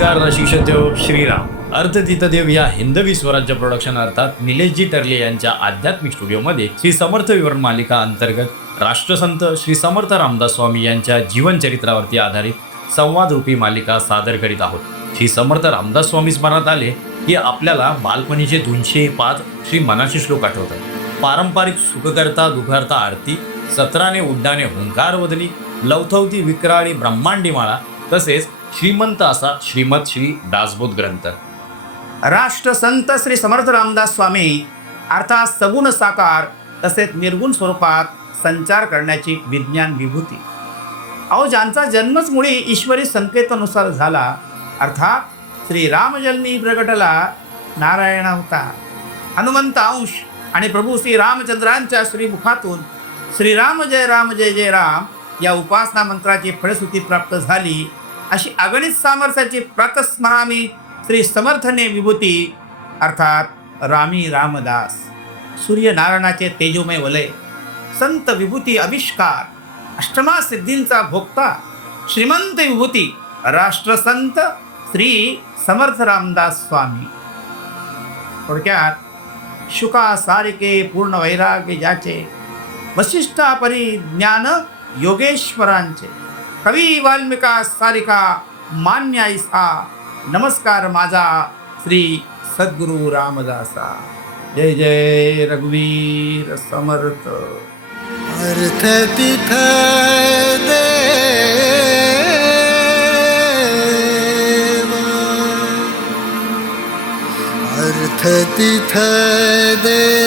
नमस्कार शीर्षदेव श्रीराम अर्थतीर्थदेव या हिंदवी स्वराज्य प्रोडक्शन अर्थात निलेशजी टर्ले यांच्या आध्यात्मिक स्टुडिओमध्ये श्री समर्थ विवरण मालिका अंतर्गत राष्ट्रसंत श्री समर्थ रामदास स्वामी यांच्या जीवनचरित्रावरती आधारित संवाद रूपी मालिका सादर करीत आहोत। श्री समर्थ रामदास स्वामी स्मरणात आले की आपल्याला बालपणीचे 205 श्री मनाचे श्लोक आठवतात। पारंपरिक सुखकर्ता दुखहर्ता आरती, 17 उड्डाणे हुंकार वदनी, लवथवती विक्राळी ब्रह्मांडी माळा, तसेच श्रीमंत असा श्रीमद श्री दासबोध ग्रंथ। राष्ट्रसंत श्री समर्थ रामदास स्वामी अर्थात सगुण साकार तसेच निर्गुण स्वरूपात संचार करण्याची विज्ञान विभूती। अहो, ज्यांचा जन्मच मुळी ईश्वरी संकेतानुसार झाला अर्थात श्री रामजन्मी प्रगटला नारायण अवतार, हनुमंत अंश आणि प्रभू श्री रामचंद्रांच्या श्रीमुखातून श्रीराम जय जय राम या उपासना मंत्राची फलश्रुती प्राप्त झाली। अशी अगणित सामर्थ्याची प्रातस्मरामी श्री समर्थने विभूती अर्थात रामी रामदास, सूर्यनारायणाचे तेजोमय वलय, संत विभूती आविष्कार, अष्टमा सिद्धींचा भोक्ता, श्रीमंत विभूती राष्ट्रसंत श्री समर्थ रामदास स्वामी। थोडक्यात शुका सारिके पूर्ण वैराग्य ज्याचे, वशिष्ठा परी ज्ञान योगेश्वरांचे, कवी वाल्मिका सारिका मान्य ऐसा, नमस्कार माझा श्री सद्गुरु रामदासा। जय जय रघुवीर समर्थ। अर्थ तिथ देवा, अर्थ तिथ देवा।